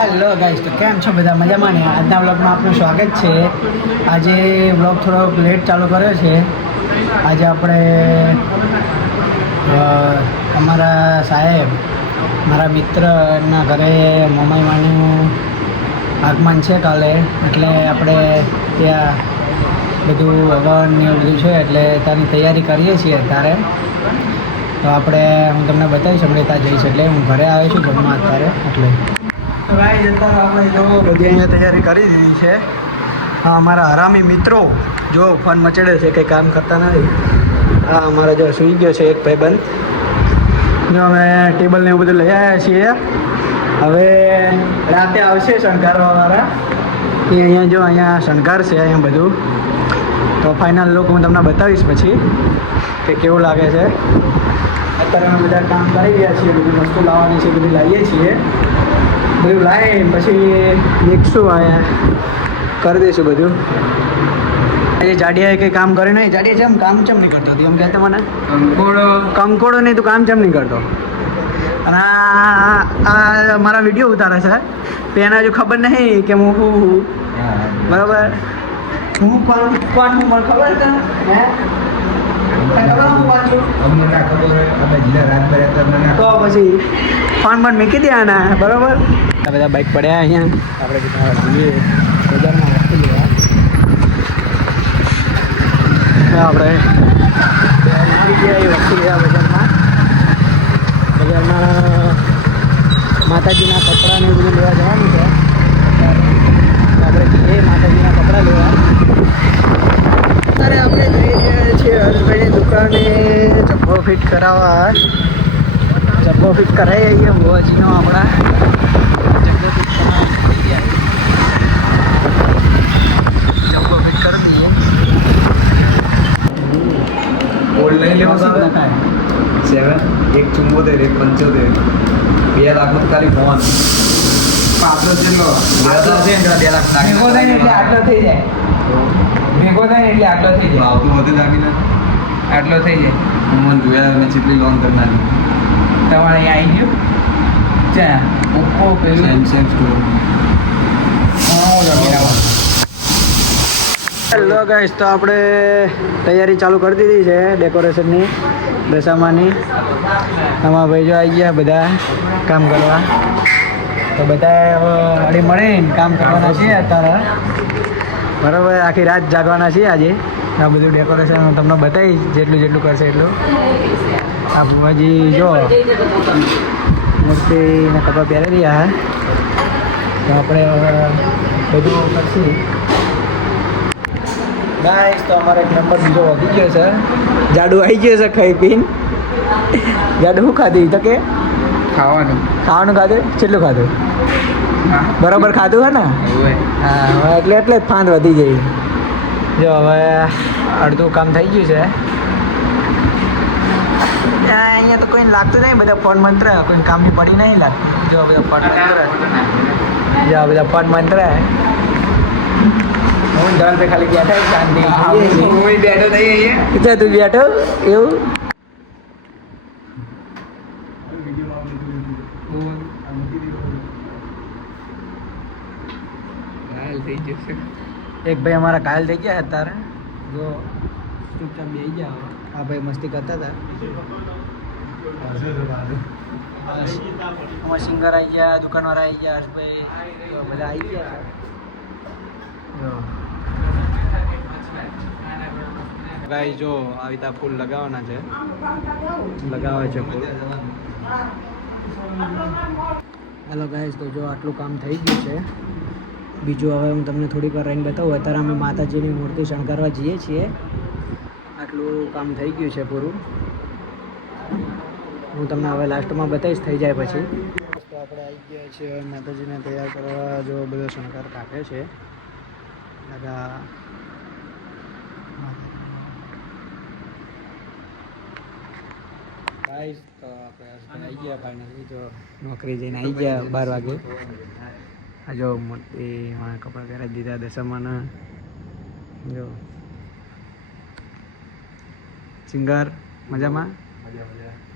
Hello guys તો કેમ છો બધા? મજામાં ને? આજના વ્લોગમાં આપનું સ્વાગત છે. આજે વ્લોગ થોડોક લેટ ચાલુ કર્યો છે. આજે આપણે અમારા સાહેબ, મારા મિત્રના ઘરે મમાઈ માનું આગમન છે કાલે. એટલે આપણે ત્યાં બધું હવન ને બધું છે, એટલે ત્યાંની તૈયારી કરીએ છીએ અત્યારે. તો આપણે, હું તમને બતાવીશ આપણે ત્યાં જઈશ એટલે હું ઘરે આવ્યો છું જમવા અત્યારે, એટલે. તો ગાઈસ અત્યારે આપણે જો બધી અહીંયા તૈયારી કરી દીધી છે. હા અમારા હરામી મિત્રો જો ફોન મચડે છે, કંઈ કામ કરતા નથી. હા અમારા જો સૂઈ ગયો છે એક ભાઈબંધ. જો અમે ટેબલ ને એવું બધું લઈ આવ્યા છીએ. હવે રાતે આવશે શણગારવાવાળા એ અહીંયા જો, અહીંયા શણગાર છે અહીંયા બધું. તો ફાઇનલ લુક હું તમને બતાવીશ પછી કે કેવું લાગે છે. અત્યારે અમે બધા કામ કરી રહ્યા છીએ, બધી વસ્તુ લાવવાની છે, બધી લાવીએ છીએ. બધું લાવી પછી દેખશું અહીંયા. કરી દઈશું બધું. એ જાડિયાએ કંઈ કામ કરે નહીં? જાડિયા જેમ કામ ચમ નહીં કરતો એમ કહેતો મને. કંકોડો. કંકોડો નહીં તું કામ ચમ નહીં કરતો? અને આ મારા વીડિયો ઉતારે છે. તો એને હજુ ખબર નહીં કે હું હું બરાબર? હું કોણ કોણ હું મને ખબર છે હે? તો પછી ફોન પણ મૂકી દે આના બરાબર? આ બધા બાઇક પડ્યા અહીંયા. આપણે બધા જોઈએ બજારમાં વસ્તુ લેવા આપણે ગયા એ વસ્તુ લેવા બજારમાં. બજારમાં માતાજીના કપડાને બધું લેવા જવાનું છે. આપણે જઈએ માતાજીના કપડાં લેવા. અત્યારે આપણે જઈ રહ્યા છીએ હર્ષભાઈની દુકાને ચપ્પો ફિટ કરાવવા. ચપ્પો ફિટ કરાવી આવીએ બુઆજીનો આપણા. એક ચુંબોતેર એક પંચોતેર બે લાખ નો ખાલી ફોન પાછો જેટલો આટલો છે ને બે લાખ ને એટલે આટલો થઈ જાય. ભેગો થાય ને એટલે આટલો થઈ જાય આવતું વધે દાગીને આટલો થઈ જાય હું મને જોયા લોન કરનારી તમારે અહીંયા આવી ગયું? ચા ઓપ્પો પેલું same same store hello guys તો આપણે તૈયારી ચાલુ કરી દીધી છે ડેકોરેશનની દશામાની અમારા ભાઈ જો આવી ગયા બધા કામ કરવા. તો બધા હળી મળીને કામ કરવાના છીએ અત્યારે. બરાબર આખી રાત જાગવાના છીએ આજે. આ બધું ડેકોરેશન હું તમને બતાવીશ જેટલું જેટલું કરશે એટલું. આ ભુવાજી જો મૂર્તિના કપડાં પહેરી રહ્યા તો આપણે બધું કરશું. ગાઈસ તો અમારો એક નંબર બીજો વધી ગયો છે. જાડુ આવી ગયો છે ખાઈ પીને. જાડુ શું ખાધી? તો કે? ખાવાનું. ખાવાનું ખાધું? કેટલું ખાધું? બરાબર ખાધું હે ને? હા. એટલે એટલે જ ફાંદ વધી ગઈ. જો હવે અડધું કામ થઈ ગયું છે. અહીંયા તો કોઈને લાગતું નહીં બધા ફોન મંત્ર કોઈ કામની પડી નહીં લાગતું. જો બધા ફોન મંત્ર. જો બધા ફોન મંત્ર. હું ધન પે ખાલી બેઠા શાંતિ. હું બેઠો નહીં અહીંયા. તું બેઠો? એવું? એક ભાઈ અમારા ઘાયલ થઈ ગયા અત્યારે. જો ચૂપચાપ બે ગયા આ ભાઈ મસ્તી કરતા હતા. અમારા સિંગર આવી ગયા દુકાનવાળા આવી ગયા હર્ષભાઈ બધા આવી ગયા. ભાઈ ગાઈ જો આવી રીતે ફૂલ લગાવવાના છે. લગાવે છે ફૂલ. હેલો ગાઈઝ તો જો આટલું કામ થઈ ગયું છે. બીજું હવે હું તમને થોડીક વાર રહીને બતાવું. અત્યારે અમે માતાજીની મૂર્તિ શણગારવા જઈએ છીએ. આટલું કામ થઈ ગયું છે પૂરું. હું તમને હવે લાસ્ટમાં બતાવીશ, થઈ જાય પછી. તો આપણે આવી ગયા છીએ, માતાજીને તૈયાર કરવા જો બધો શણગાર કાઢે છે. દાદા ગાઈસ આવી ગયા ફાઇનલી જો નોકરી જઈને આવી ગયા બાર વાગે. આ જો મોટી કપડાં પહેરાવી દીધા દસમાના. જો સિંગર મજામાં? મજા મજા.